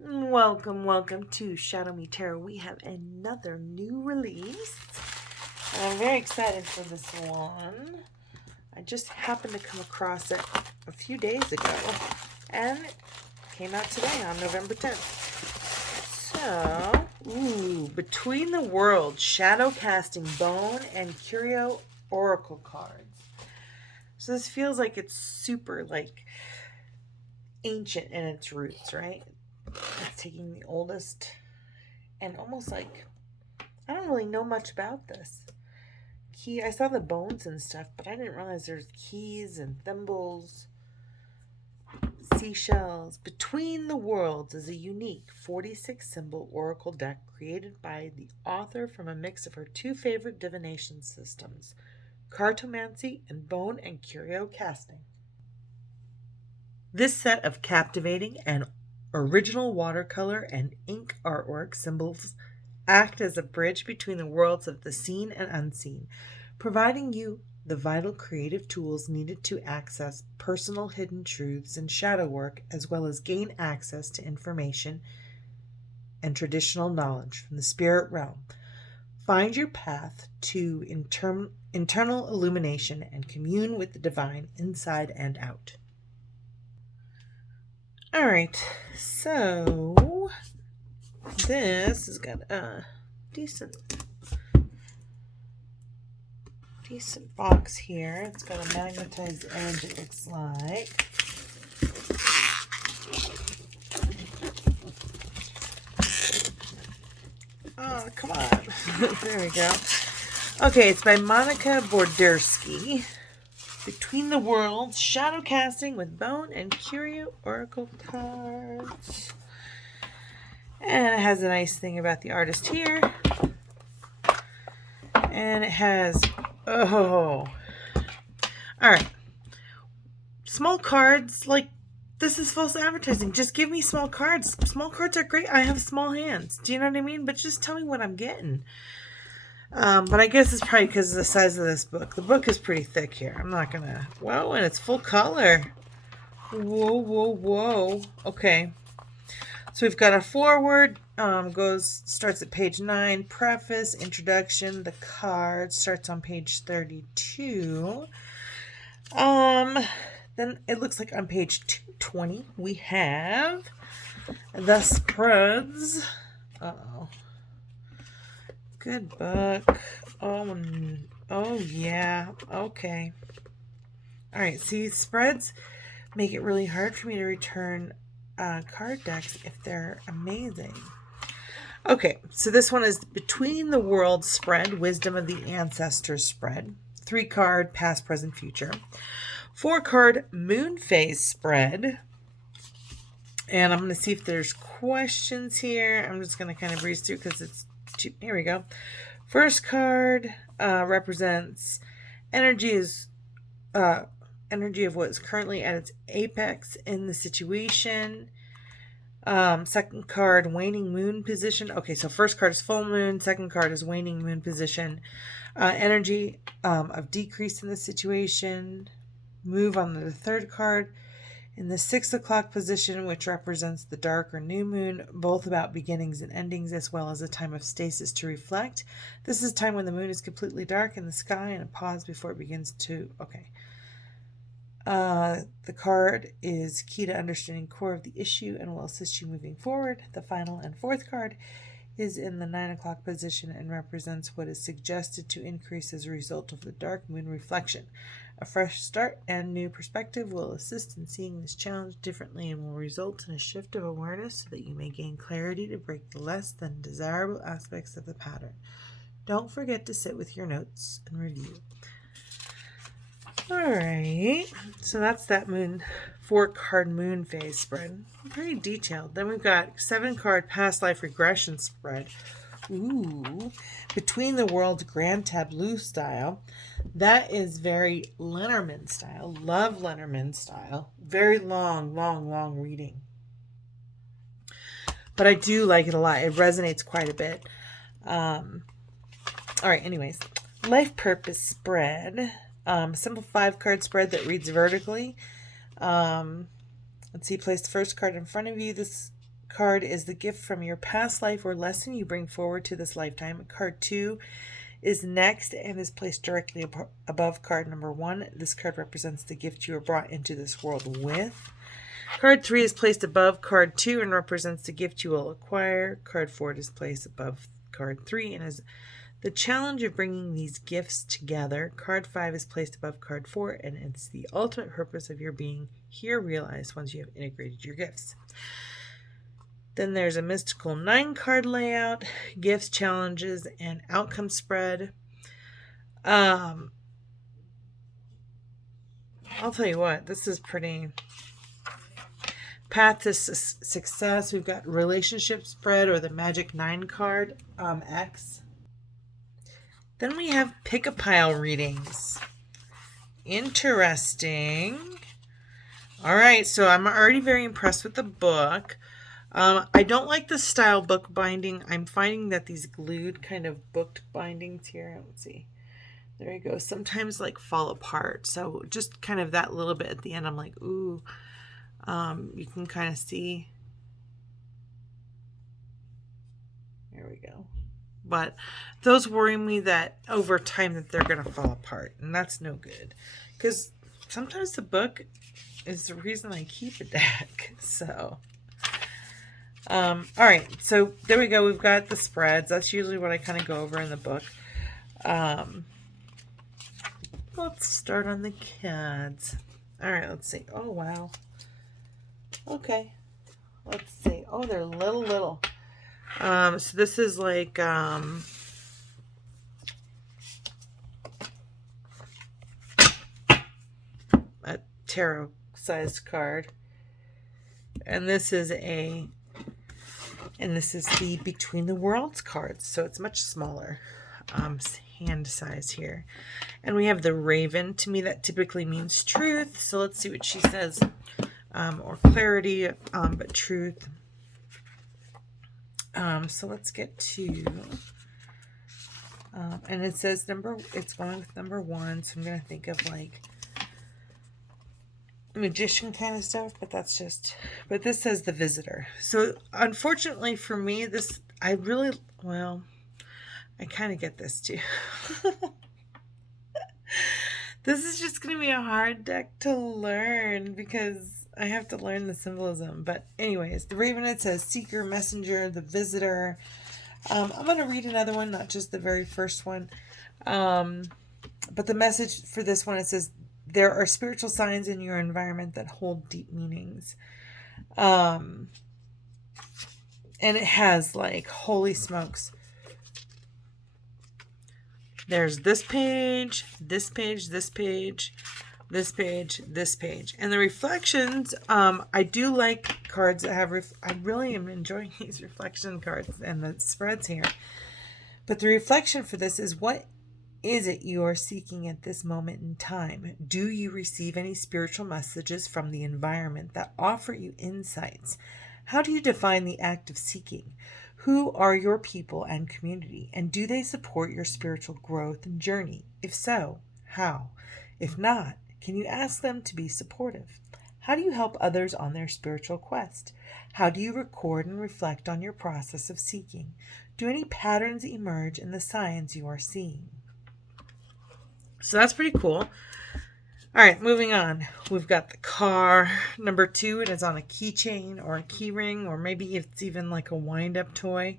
Welcome to ShadowMeTarot. We have another new release, and I'm very excited for this one. I just happened to come across it a few days ago, and it came out today on November 10th. So, Between the Worlds, Shadowcasting Bone and Curio Oracle cards. So this feels like it's super, ancient in its roots, right? It's taking the oldest and almost like, I don't really know much about this. I saw the bones and stuff, but I didn't realize there's keys and thimbles, seashells. Between the Worlds is a unique 46 symbol oracle deck created by the author from a mix of her two favorite divination systems, cartomancy and bone and curio casting. This set of captivating and original watercolor and ink artwork symbols act as a bridge between the worlds of the seen and unseen, providing you the vital creative tools needed to access personal hidden truths and shadow work, as well as gain access to information and traditional knowledge from the spirit realm. Find your path to internal illumination and commune with the divine inside and out. All right, so this has got a decent box here. It's got a magnetized edge, it looks like. Oh, come on. There we go. Okay, it's by Monica Bodirsky. Between the Worlds, Shadowcasting with Bone and Curio Oracle cards. And it has a nice thing about the artist here. And it has, all right. Small cards, this is false advertising. Just give me small cards. Small cards are great. I have small hands. Do you know what I mean? But just tell me what I'm getting. But I guess it's probably because of the size of this book. The book is pretty thick here. I'm not gonna... Whoa, and it's full color. Whoa. Okay. So we've got a foreword. Starts at page 9. Preface, introduction. The card starts on page 32. Then it looks like on page 220 we have the spreads. Uh-oh. Good book. Oh yeah. Okay. All right. See, spreads make it really hard for me to return card decks if they're amazing. Okay, so this one is Between the Worlds spread, Wisdom of the Ancestors spread. 3-card past, present, future. 4-card moon phase spread. And I'm going to see if there's questions here. I'm just going to kind of breeze through because it's cheap. Here we go. First card represents energy of what is currently at its apex in the situation. Second card, waning moon position. Okay, so first card is full moon. Second card is waning moon position. Energy of decrease in the situation. Move on to the third card. In the 6 o'clock position, which represents the dark or new moon, both about beginnings and endings, as well as a time of stasis to reflect. This is a time when the moon is completely dark in the sky and a pause before it begins to... Okay. The card is key to understanding core of the issue and will assist you moving forward. The final and fourth card is in the 9 o'clock position and represents what is suggested to increase as a result of the dark moon reflection. A fresh start and new perspective will assist in seeing this challenge differently and will result in a shift of awareness so that you may gain clarity to break the less than desirable aspects of the pattern. Don't forget to sit with your notes and review. Alright, so that's that 4-card moon phase spread. Pretty detailed. Then we've got 7-card past life regression spread. Ooh, Between the Worlds Grand Tableau style. That is very Lenormand style. Love Lenormand style. Very long reading. But I do like it a lot. It resonates quite a bit. Alright, anyways. Life purpose spread. Simple 5-card spread that reads vertically. Let's see, place the first card in front of you. This card is the gift from your past life or lesson you bring forward to this lifetime. Card 2 is next and is placed directly above card number 1. This card represents the gift you were brought into this world with. Card 3 is placed above card 2 and represents the gift you will acquire. Card 4 is placed above card 3 and is the challenge of bringing these gifts together. Card 5 is placed above card 4 and it's the ultimate purpose of your being here realized once you have integrated your gifts. Then there's a mystical 9-card layout, gifts, challenges, and outcome spread. I'll tell you what, this is pretty. Path to success. We've got relationship spread or the magic 9 card, X. Then we have pick a pile readings. Interesting. All right, so I'm already very impressed with the book. I don't like the style book binding. I'm finding that these glued kind of booked bindings here, let's see. There you go. Sometimes like fall apart. So just kind of that little bit at the end, I'm like, ooh. You can kind of see. There we go. But those worry me that over time that they're going to fall apart. And that's no good. Because sometimes the book is the reason I keep a deck. So, all right. So there we go. We've got the spreads. That's usually what I kind of go over in the book. Let's start on the cards. All right. Let's see. Oh, wow. Okay. Let's see. Oh, they're little. So this is like, a tarot sized card. And this is the Between the Worlds cards. So it's much smaller, hand size here. And we have the Raven. To me, that typically means truth. So let's see what she says. Or clarity, but truth. So let's get to, and it says it's going with number 1. So I'm going to think of like magician kind of stuff, but this says the Visitor. So unfortunately for me, I kind of get this too. This is just going to be a hard deck to learn because I have to learn the symbolism. But anyways, the Raven, it says Seeker, Messenger, the Visitor. I'm going to read another one, not just the very first one. But the message for this one, it says, there are spiritual signs in your environment that hold deep meanings. And it has like, holy smokes. There's this page, this page, this page, this page, this page. And the reflections, I do like cards that have, I really am enjoying these reflection cards and the spreads here. But the reflection for this is, what is it you are seeking at this moment in time? Do you receive any spiritual messages from the environment that offer you insights? How do you define the act of seeking? Who are your people and community? And do they support your spiritual growth and journey? If so, how? If not, can you ask them to be supportive? How do you help others on their spiritual quest? How do you record and reflect on your process of seeking? Do any patterns emerge in the signs you are seeing? So that's pretty cool. All right, moving on. We've got the car, number 2. It is on a keychain or a key ring, or maybe it's even like a wind-up toy,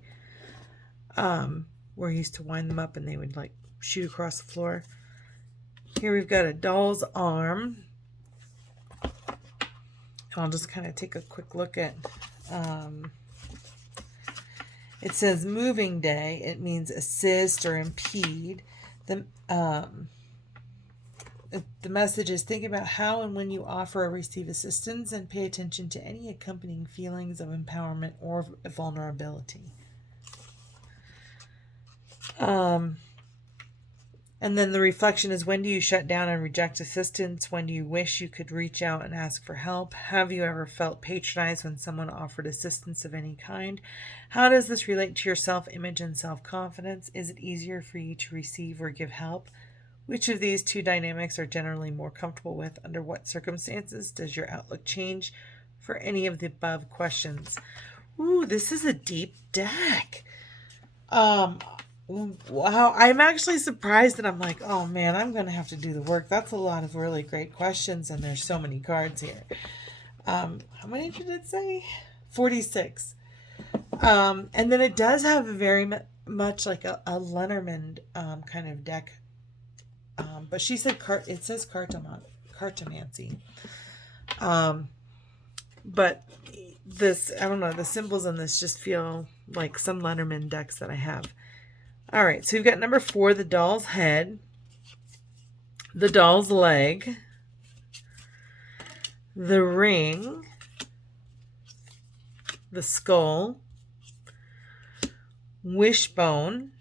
where you used to wind them up and they would like shoot across the floor. Here we've got a doll's arm. I'll just kind of take a quick look at, it says moving day. It means assist or impede. The message is, think about how and when you offer or receive assistance, and pay attention to any accompanying feelings of empowerment or vulnerability. And then the reflection is, when do you shut down and reject assistance? When do you wish you could reach out and ask for help? Have you ever felt patronized when someone offered assistance of any kind? How does this relate to your self-image and self-confidence? Is it easier for you to receive or give help? Which of these two dynamics are generally more comfortable with? Under what circumstances does your outlook change for any of the above questions? Ooh, this is a deep deck. Wow, I'm actually surprised that I'm like, oh man, I'm gonna have to do the work. That's a lot of really great questions, and there's so many cards here. How many did it say? 46. And then it does have a very much like a Lenormand kind of deck. But she said it says cartomancy. But this, I don't know, the symbols in this just feel like some Lenormand decks that I have. All right, so we've got number 4, the doll's head, the doll's leg, the ring, the skull, wishbone,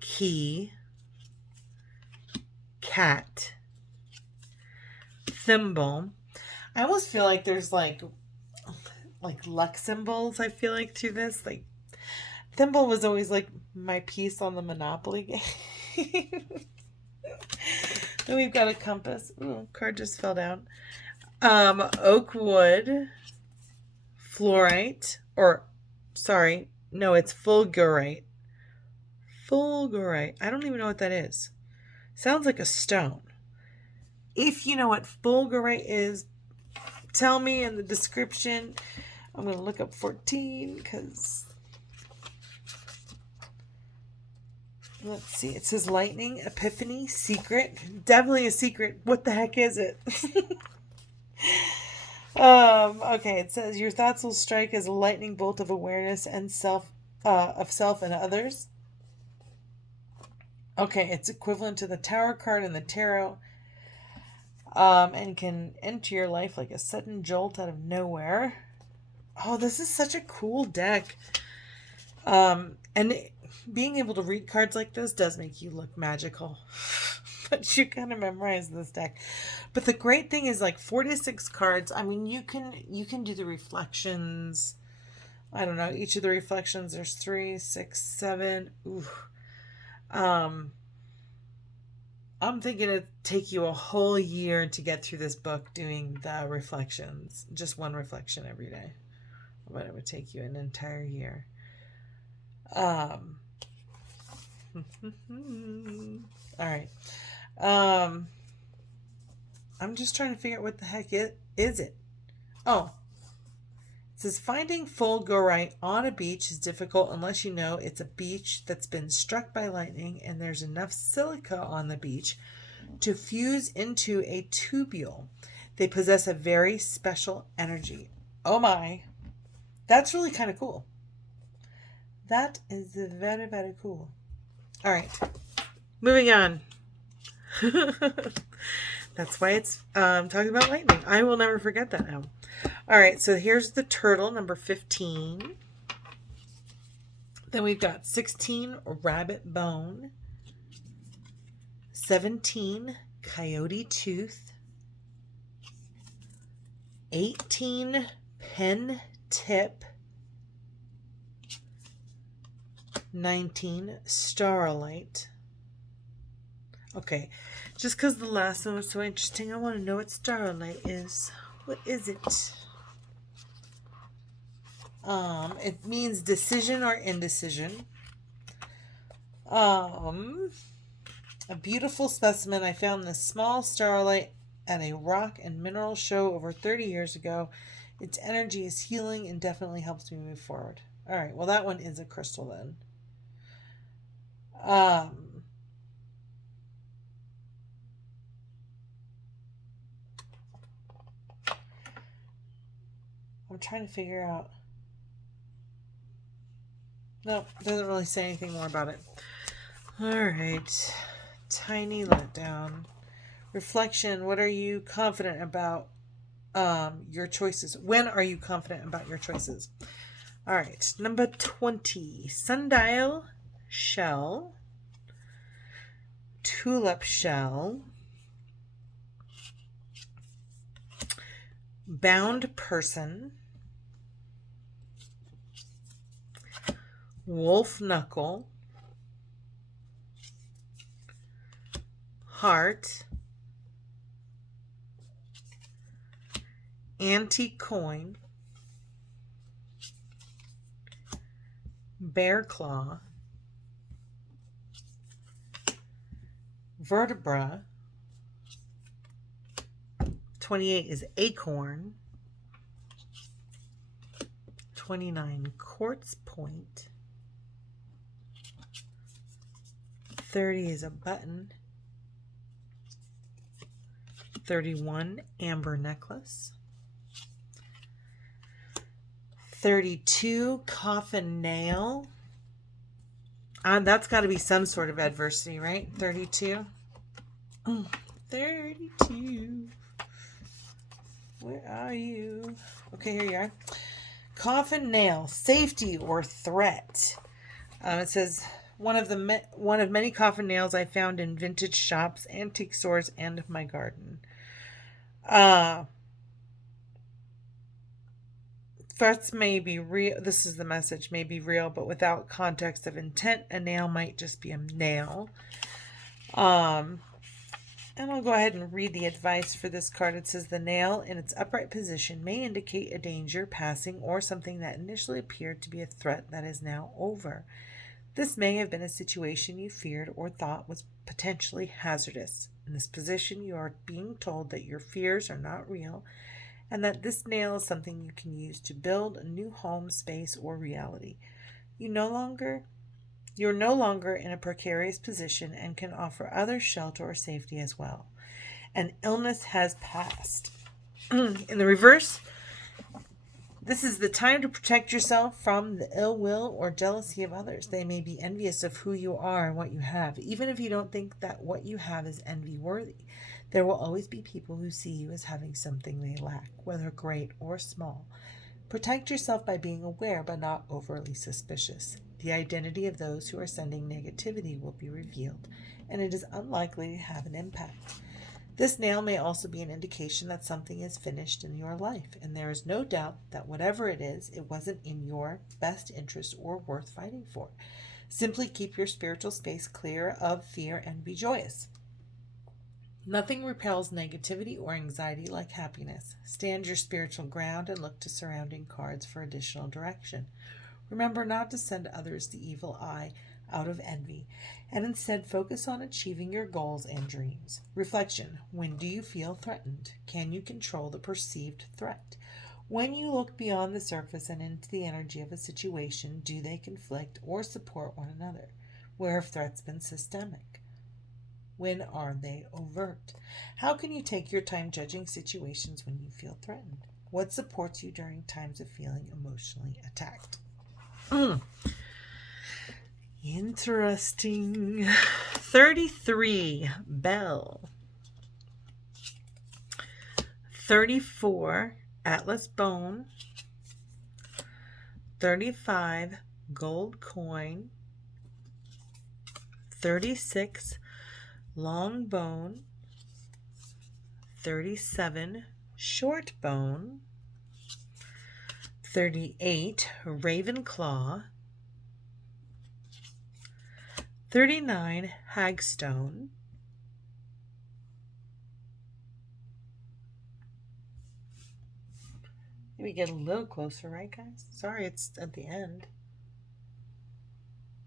key, cat, thimble. I almost feel like there's like luck symbols, I feel like, to this. Like, thimble was always like my piece on the Monopoly game. Then we've got a compass. Ooh, card just fell down. Oak wood, fluorite, or sorry, no, it's fulgurite. Fulgurite. I don't even know what that is. Sounds like a stone. If you know what fulgurite is, tell me in the description. I'm going to look up 14 because let's see. It says lightning, epiphany, secret. Definitely a secret. What the heck is it? Okay, it says your thoughts will strike as a lightning bolt of awareness and self and others. Okay, it's equivalent to the Tower card in the tarot. And can enter your life like a sudden jolt out of nowhere. Oh, this is such a cool deck. And being able to read cards like this does make you look magical. But you kind of memorize this deck. But the great thing is, like, 46 cards. I mean, you can do the reflections. I don't know. Each of the reflections, there's 3, 6, 7. Ooh. I'm thinking it'd take you a whole year to get through this book doing the reflections. Just one reflection every day. But it would take you an entire year. All right. I'm just trying to figure out what the heck is it. Oh. It says finding fulgurite on a beach is difficult unless you know it's a beach that's been struck by lightning and there's enough silica on the beach to fuse into a tubule. They possess a very special energy. Oh my. That's really kind of cool. That is very, very cool. All right. Moving on. That's why it's talking about lightning. I will never forget that now. All right, so here's the turtle, number 15. Then we've got 16, rabbit bone. 17, coyote tooth. 18, pen tip. 19, starlight. Okay, just because the last one was so interesting, I want to know what starlight is. What is it? It means decision or indecision. A beautiful specimen. I found this small starlight at a rock and mineral show over 30 years ago. Its energy is healing and definitely helps me move forward. All right, well, that one is a crystal then. I'm trying to figure out. No, doesn't really say anything more about it. All right. Tiny letdown. Reflection. What are you confident about your choices? When are you confident about your choices? All right. Number 20. Sundial shell. Tulip shell. Bound person. Wolf knuckle. Heart. Antique coin. bear claw, vertebra, 28 is acorn, 29 quartz point, 30 is a button, 31 amber necklace, 32 coffin nail. That's got to be some sort of adversity, right? 32. 32. Where are you? Okay, here you are. Coffin nail, safety or threat. It says one of many coffin nails I found in vintage shops, antique stores, and my garden. Threats may be real. This is the message, may be real, but without context of intent, a nail might just be a nail. And I'll go ahead and read the advice for this card. It says the nail in its upright position may indicate a danger, passing, or something that initially appeared to be a threat that is now over. This may have been a situation you feared or thought was potentially hazardous. In this position, you are being told that your fears are not real, and that this nail is something you can use to build a new home, space, or reality. You're no longer in a precarious position and can offer others shelter or safety as well. An illness has passed. In the reverse, this is the time to protect yourself from the ill will or jealousy of others. They may be envious of who you are and what you have, even if you don't think that what you have is envy worthy. There will always be people who see you as having something they lack, whether great or small. Protect yourself by being aware but not overly suspicious. The identity of those who are sending negativity will be revealed, and it is unlikely to have an impact. This nail may also be an indication that something is finished in your life, and there is no doubt that whatever it is, it wasn't in your best interest or worth fighting for. Simply keep your spiritual space clear of fear and be joyous. Nothing repels negativity or anxiety like happiness. Stand your spiritual ground and look to surrounding cards for additional direction. Remember not to send others the evil eye out of envy, and instead focus on achieving your goals and dreams. Reflection. When do you feel threatened? Can you control the perceived threat? When you look beyond the surface and into the energy of a situation, do they conflict or support one another? Where have threats been systemic? When are they overt? How can you take your time judging situations when you feel threatened? What supports you during times of feeling emotionally attacked? Interesting. 33, Bell. 34, Atlas Bone. 35, Gold Coin. 36, Long Bone. 37, Short Bone. 38, Raven Claw. 39, Hagstone. 'Maybe get a little closer, right, guys? Sorry, it's at the end.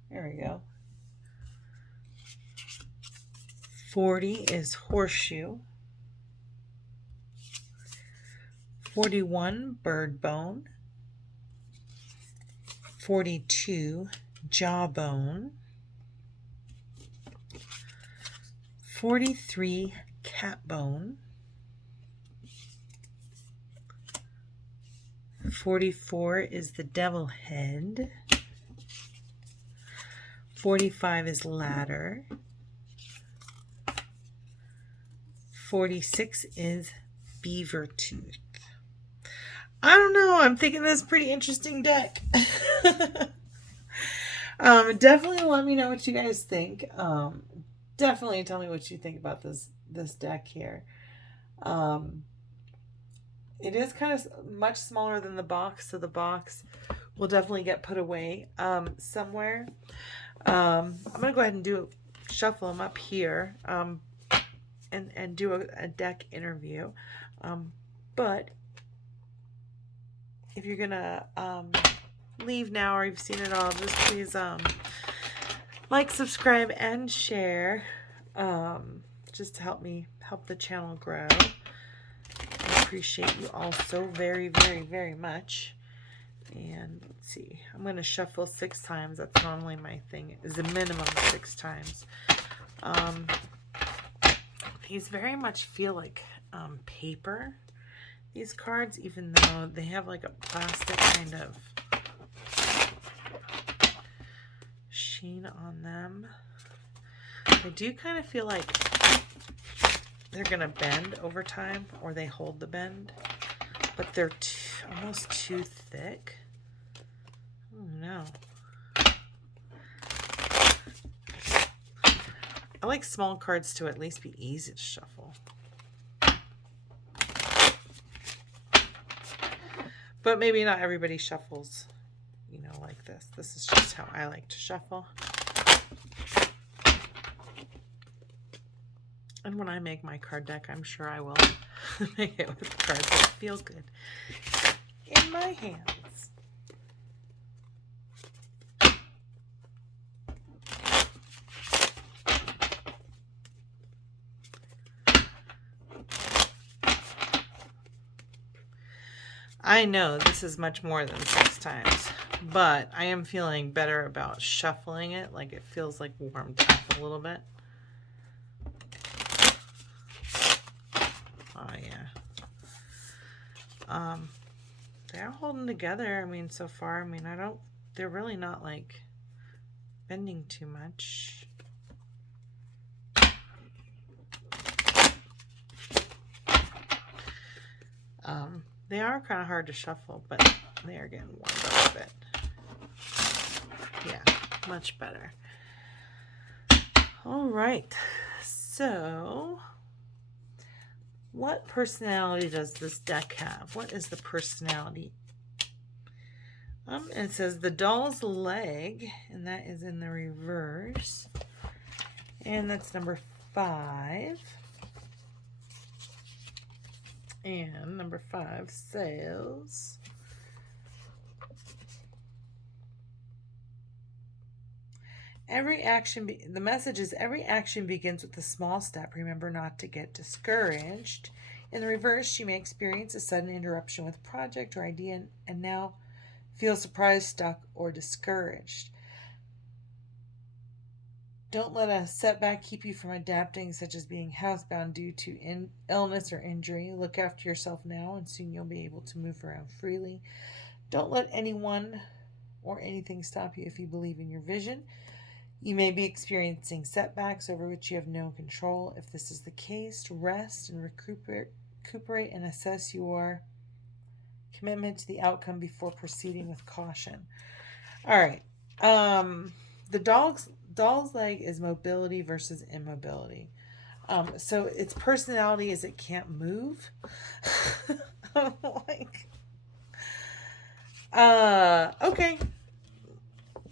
There we go. 40 is Horseshoe. 41, Bird Bone. 42, Jawbone. 43, Cat Bone. 44 is the Devil Head. 45 is Ladder. 46 is Beaver Tooth. I don't know. I'm thinking this is a pretty interesting deck. Definitely let me know what you guys think. Definitely tell me what you think about this deck here. It is kind of much smaller than the box, so the box will definitely get put away somewhere. I'm going to go ahead and shuffle them up here and do a deck interview. But if you're going to leave now or you've seen it all, just please like, subscribe, and share, just to help the channel grow. I appreciate you all so very, very, very much. And let's see, I'm going to shuffle 6 times. That's normally my thing, is a minimum 6 times. These very much feel like paper, these cards, even though they have like a plastic kind of sheen on them. I do kind of feel like they're going to bend over time, or they hold the bend, but they're almost too thick. Oh no. I like small cards to at least be easy to shuffle. But maybe not everybody shuffles, you know, like this. This is just how I like to shuffle. And when I make my card deck, I'm sure I will make it with cards that feel good in my hands. I know this is much more than 6 times, but I am feeling better about shuffling it. Like it feels like warmed up a little bit. Oh yeah. They're holding together. I mean, so far, I mean, they're really not like bending too much. They are kind of hard to shuffle, but they are getting warmed up a bit. Yeah, much better. All right. So, what personality does this deck have? What is the personality? It says the doll's leg, and that is in the reverse. And that's number 5. And number 5 says, the message is every action begins with a small step. Remember not to get discouraged. In the reverse, you may experience a sudden interruption with a project or idea and now feel surprised, stuck, or discouraged. Don't let a setback keep you from adapting, such as being housebound due to illness or injury. Look after yourself now, and soon you'll be able to move around freely. Don't let anyone or anything stop you if you believe in your vision. You may be experiencing setbacks over which you have no control. If this is the case, rest and recuperate and assess your commitment to the outcome before proceeding with caution. All right. The doll's leg is mobility versus immobility. So its personality is it can't move. Okay.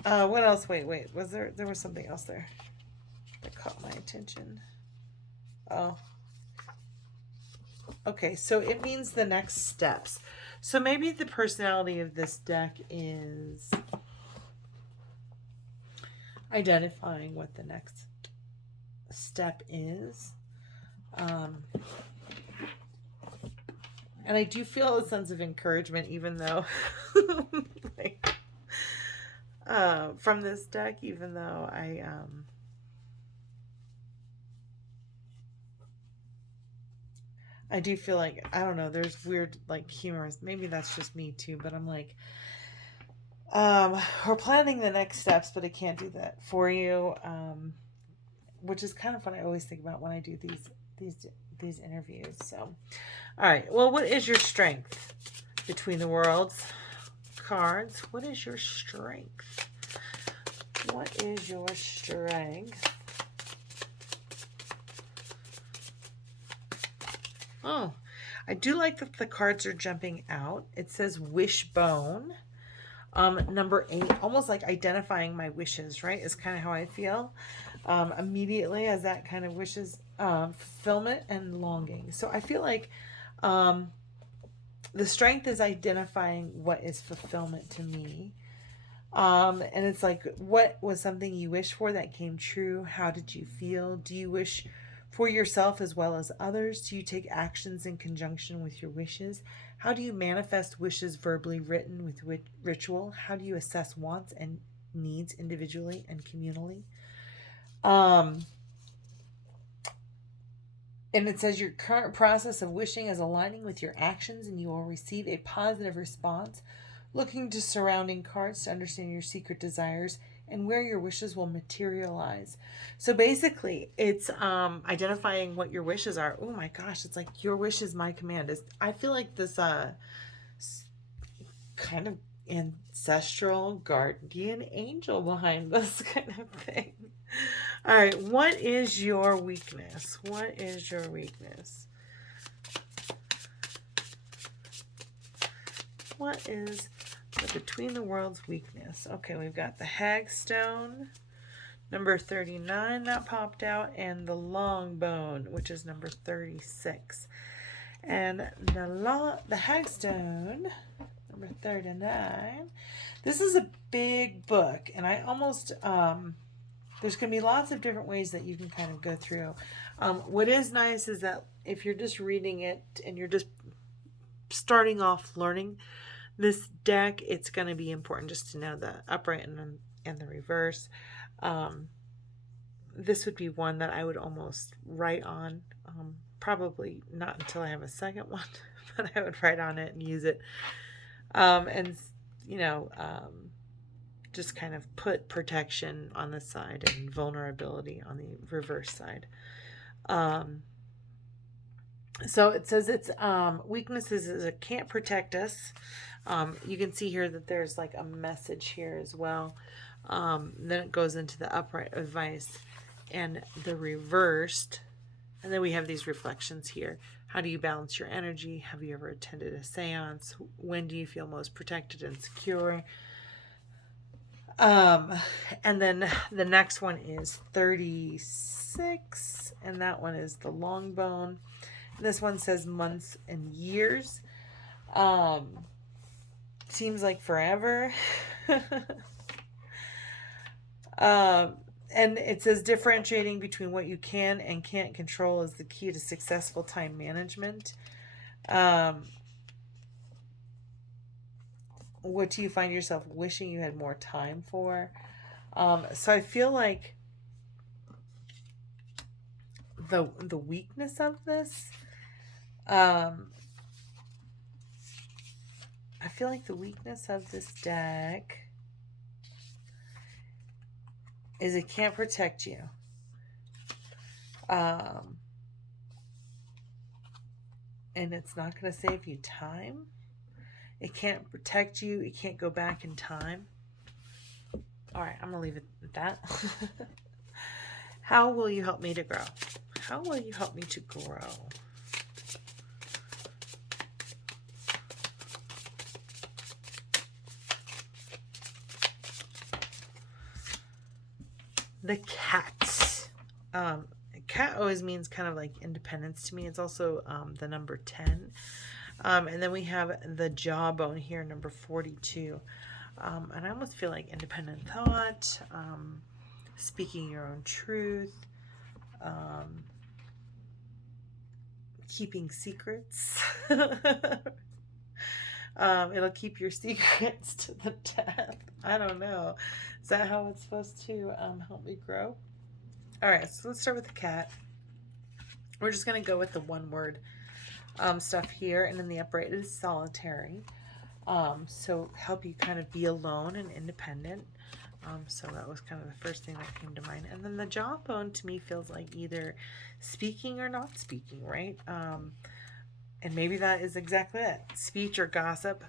What else? Wait. Was there was something else there that caught my attention? Oh. Okay, so it means the next steps. So maybe the personality of this deck is identifying what the next step is. And I do feel a sense of encouragement, even though from this deck, even though I do feel like, I don't know, there's weird like humorous, maybe that's just me too, but I'm like, we're planning the next steps, but I can't do that for you, which is kind of what I always think about when I do these interviews. So, all right. Well, what is your strength? Between the Worlds cards, what is your strength? What is your strength? Oh, I do like that the cards are jumping out. It says wishbone. Number 8, almost like identifying my wishes, right? Is kind of how I feel immediately as that kind of wishes, fulfillment and longing. So I feel like the strength is identifying what is fulfillment to me. And it's like, what was something you wished for that came true? How did you feel? Do you wish for yourself as well as others? Do you take actions in conjunction with your wishes? How do you manifest wishes verbally written with ritual? How do you assess wants and needs individually and communally? And it says your current process of wishing is aligning with your actions and you will receive a positive response. Looking to surrounding cards to understand your secret desires and where your wishes will materialize. So basically, it's identifying what your wishes are. Oh my gosh, it's like your wish is my command. I feel like this kind of ancestral guardian angel behind this kind of thing. All right, what is your weakness? What is your weakness? What is the Between the Worlds weakness? Okay, we've got the Hagstone, number 39 that popped out, and the Longbone, which is number 36. And the Hagstone, number 39. This is a big book, and I almost there's going to be lots of different ways that you can kind of go through. What is nice is that if you're just reading it and you're just starting off learning this deck, it's going to be important just to know the upright and the reverse. This would be one that I would almost write on. Probably not until I have a second one, but I would write on it and use it. And, just kind of put protection on the side and vulnerability on the reverse side. So it says its weaknesses is it can't protect us. You can see here that there's like a message here as well. Then it goes into the upright advice and the reversed. And then we have these reflections here. How do you balance your energy? Have you ever attended a seance? When do you feel most protected and secure? And then the next one is 36, and that one is the long bone. This one says months and years. Seems like forever. And it says differentiating between what you can and can't control is the key to successful time management. What do you find yourself wishing you had more time for? So I feel like the weakness of this, I feel like the weakness of this deck is it can't protect you. And it's not going to save you time. It can't protect you. It can't go back in time. All right, I'm going to leave it at that. How will you help me to grow? How will you help me to grow? The cat. Cat always means kind of like independence to me. It's also the number 10. And then we have the jawbone here, number 42. And I almost feel like independent thought, speaking your own truth, keeping secrets. It'll keep your secrets to the death. I don't know. Is that how it's supposed to help me grow? All right, so let's start with the cat. We're just going to go with the one word stuff here. And in the upright is solitary. So help you kind of be alone and independent. So that was kind of the first thing that came to mind. And then the jawbone to me feels like either speaking or not speaking, right? And maybe that is exactly it. Speech or gossip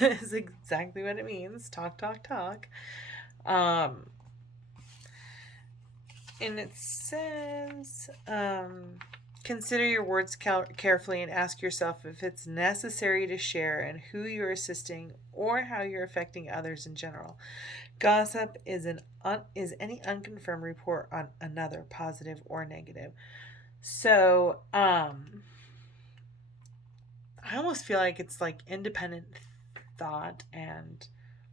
is exactly what it means. Talk, talk, talk. And it says, consider your words carefully and ask yourself if it's necessary to share and who you're assisting or how you're affecting others in general. Gossip is any unconfirmed report on another, positive or negative. So, I almost feel like it's like independent thought and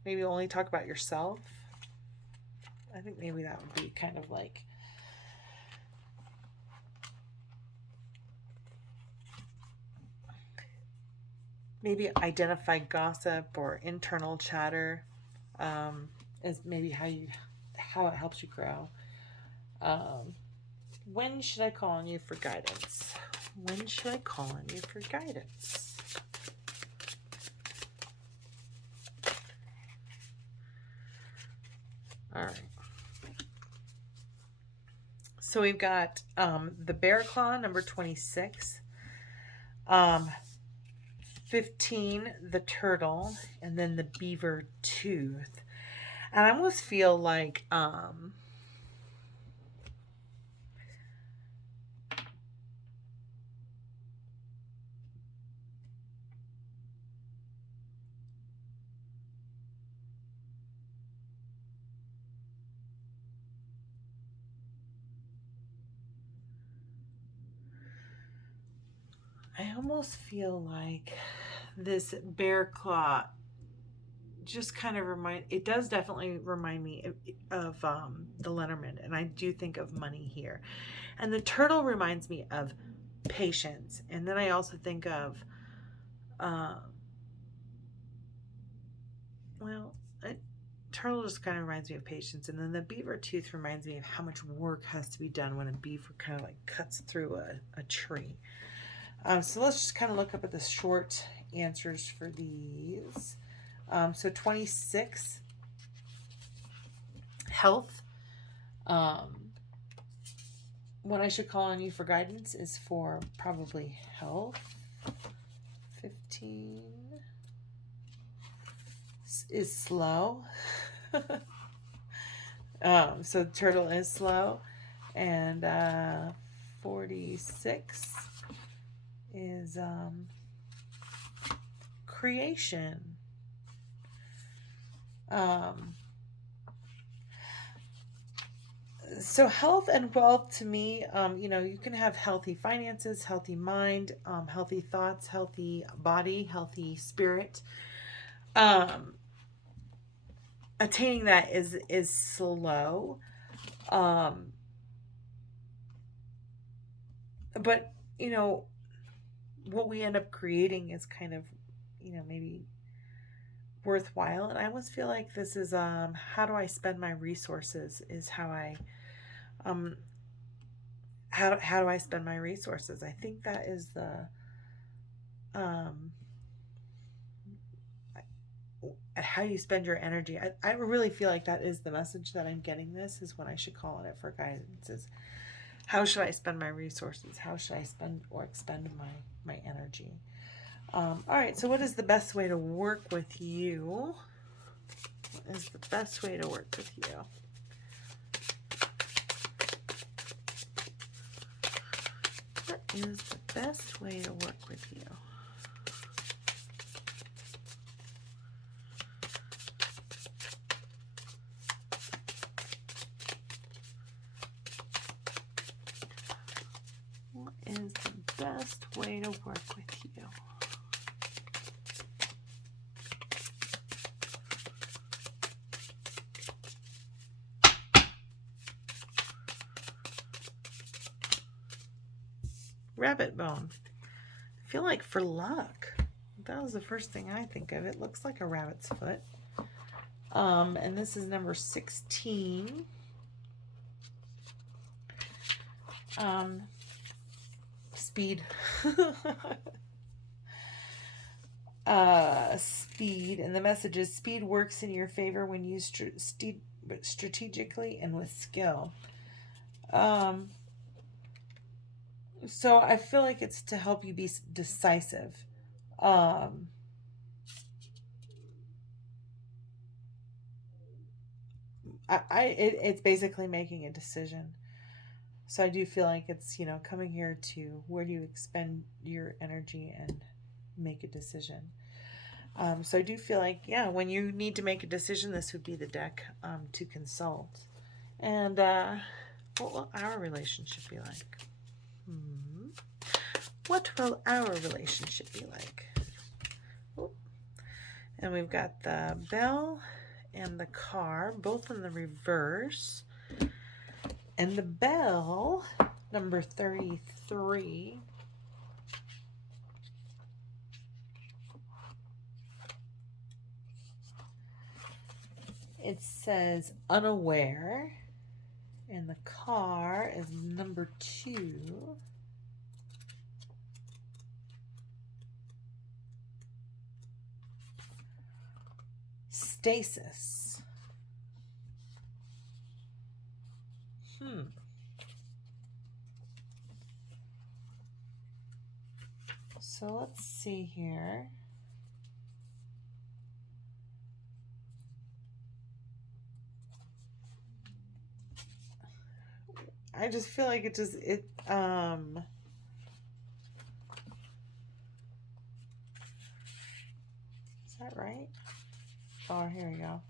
Maybe only talk about yourself. I think maybe that would be kind of like, maybe identify gossip or internal chatter as maybe how it helps you grow. When should I call on you for guidance? When should I call on you for guidance? All right. So we've got the bear claw, number 26. 15, the turtle, and then the beaver tooth. And I almost feel like this bear claw just kind of it does definitely remind me of the Lenormand, and I do think of money here. And the turtle reminds me of patience, and then I also think of turtle just kind of reminds me of patience, and then the beaver tooth reminds me of how much work has to be done when a beaver kind of like cuts through a tree. So let's just kind of look up at the short answers for these. So 26, health. What I should call on you for guidance is for probably health. 15 is slow. So turtle is slow. And 46 is creation. So health and wealth to me, you can have healthy finances, healthy mind, healthy thoughts, healthy body, healthy spirit. Attaining that is slow. But, what we end up creating is kind of, maybe worthwhile. And I almost feel like this is how do I spend my resources is how I how do I spend my resources. I think that is the how you spend your energy. I really feel like that is the message that I'm getting. This is what I should call on it for guidance, is how should I spend my resources? How should I spend or expend my energy? All right, so what is the best way to work with you? What is the best way to work with you? What is the best way to work with you? What is the best way to work with you? Rabbit bone. I feel like for luck. That was the first thing I think of. It looks like a rabbit's foot. And this is number 16. Speed. Speed. And the message is speed works in your favor when used strategically and with skill. So I feel like it's to help you be decisive. It's basically making a decision. So I do feel like it's, coming here to where do you expend your energy and make a decision. So I do feel like, when you need to make a decision, this would be the deck to consult. And what will our relationship be like? What will our relationship be like? Oh. And we've got the bell and the car, both in the reverse. And the bell, number 33. It says unaware. And the car is number 2. Stasis. So let's see here. I just feel like is that right? Oh, here we go.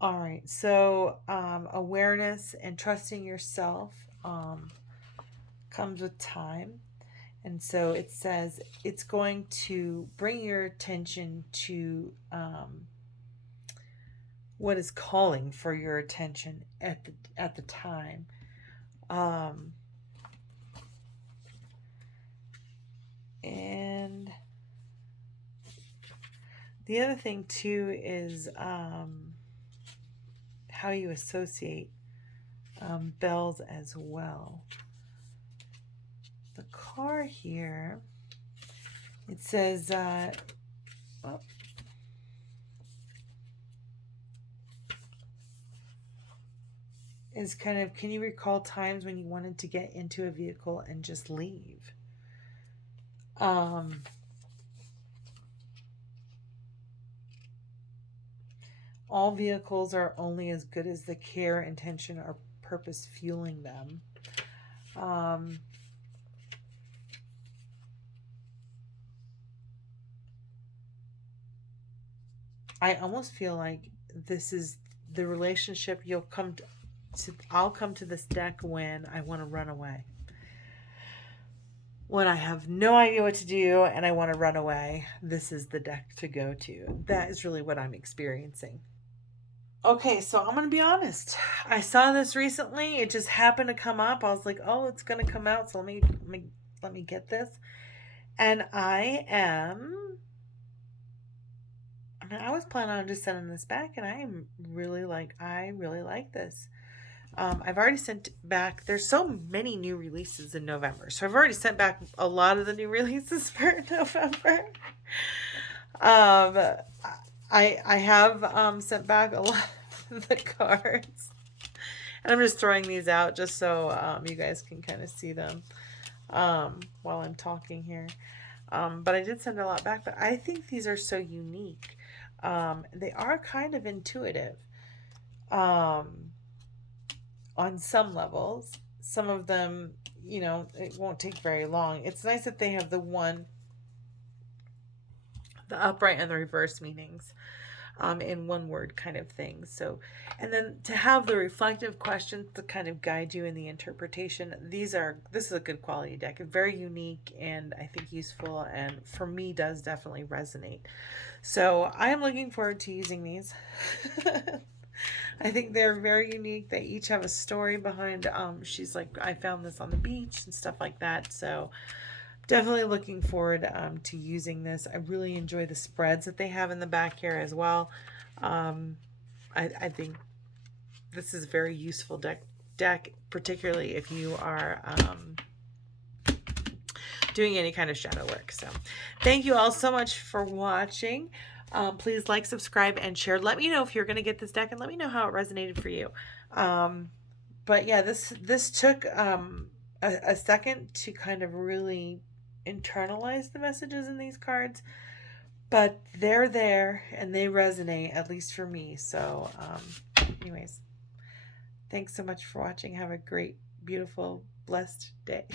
All right, so awareness and trusting yourself comes with time. And so it says it's going to bring your attention to what is calling for your attention at the time. And the other thing too is how you associate bells as well. The car here, it says, is kind of, can you recall times when you wanted to get into a vehicle and just leave? All vehicles are only as good as the care, intention, or purpose fueling them. I almost feel like this is the relationship I'll come to this deck when I want to run away. When I have no idea what to do and I want to run away, this is the deck to go to. That is really what I'm experiencing. Okay, so I'm going to be honest. I saw this recently. It just happened to come up. I was like, oh, it's going to come out. So let me get this. And I was planning on just sending this back, and I really like this. I've already sent back, there's so many new releases in November. So I've already sent back a lot of the new releases for November. I have sent back a lot of the cards. And I'm just throwing these out just so you guys can kind of see them while I'm talking here. But I did send a lot back. But I think these are so unique. They are kind of intuitive on some levels. Some of them, it won't take very long. It's nice that they have the upright and the reverse meanings in one word kind of thing. So, and then to have the reflective questions to kind of guide you in the interpretation. This is a good quality deck. Very unique and I think useful, and for me does definitely resonate. So I am looking forward to using these. I think they're very unique. They each have a story behind. She's like, I found this on the beach and stuff like that. So definitely looking forward to using this. I really enjoy the spreads that they have in the back here as well. I think this is a very useful deck, particularly if you are doing any kind of shadow work. So thank you all so much for watching. Please like, subscribe, and share. Let me know if you're going to get this deck, and let me know how it resonated for you. But yeah, this took a second to kind of really internalize the messages in these cards, but they're there and they resonate, at least for me. So anyways, thanks so much for watching. Have a great, beautiful, blessed day.